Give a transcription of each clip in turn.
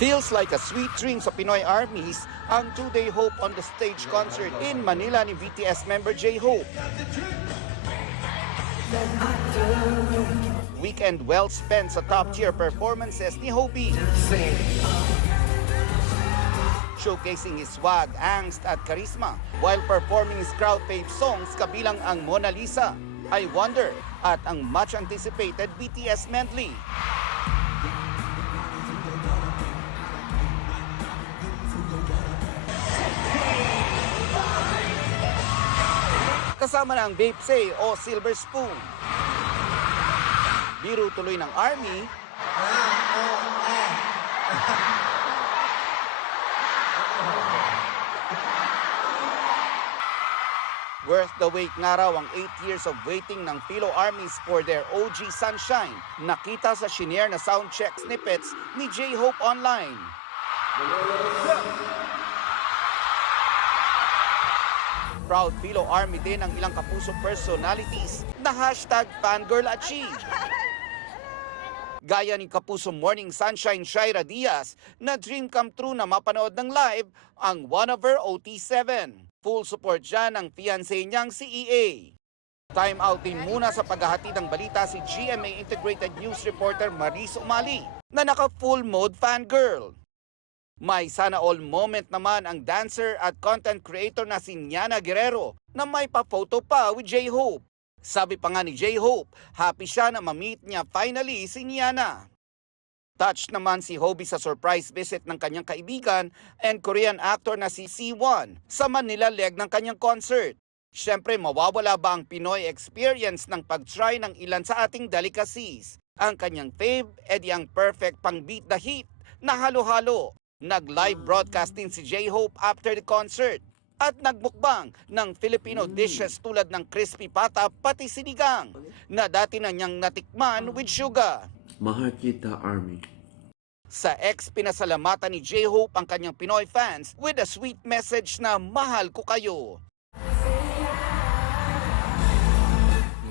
Feels like a sweet dream sa Pinoy Armies ang two-day Hope on the Stage concert in Manila ni BTS member J-Hope. Weekend well spent sa top-tier performances ni Hobie. Showcasing his swag, angst at charisma while performing his crowd-fave songs kabilang ang Mona Lisa, I Wonder at ang much-anticipated BTS medley. Kasama na ang Bapesay o Silver Spoon. Biro tuloy ng Army. Worth the wait nga raw ang 8 years of waiting ng Philo Armies for their OG Sunshine. Nakita sa shinare na soundcheck snippets ni J-Hope online. Proud Philo Army din ang ilang kapuso personalities na #FangirlAchieve. Gaya ni Kapuso Morning Sunshine Shaira Diaz na dream come true na mapanood ng live ang One of Her OT7. Full support dyan ang fiancé niyang si EA. Time out din muna sa paghahatid ng balita si GMA Integrated News reporter Maris Umali na naka-full mode fangirl. May sana all moment naman ang dancer at content creator na si Niana Guerrero na may pa-photo pa with J-Hope. Sabi pa nga ni J-Hope, happy siya na ma-meet niya finally si Niana. Touched naman si Hobie sa surprise visit ng kanyang kaibigan and Korean actor na si C1 sa Manila leg ng kanyang concert. Siyempre mawawala ba ang Pinoy experience ng pag-try ng ilan sa ating delicacies? Ang kanyang fave, edi ang perfect pang beat the heat na halo-halo. Nag-live broadcasting si J-Hope after the concert at nagmukbang ng Filipino dishes tulad ng crispy pata pati sinigang na dati na niyang natikman with sugar. Mahal kita, Army. Sa ex, pinasalamatan ni J-Hope ang kanyang Pinoy fans with a sweet message na mahal ko kayo.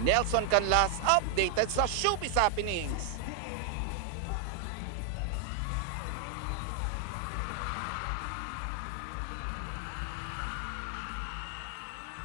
Nelson Canlas updated sa Showbiz Happenings.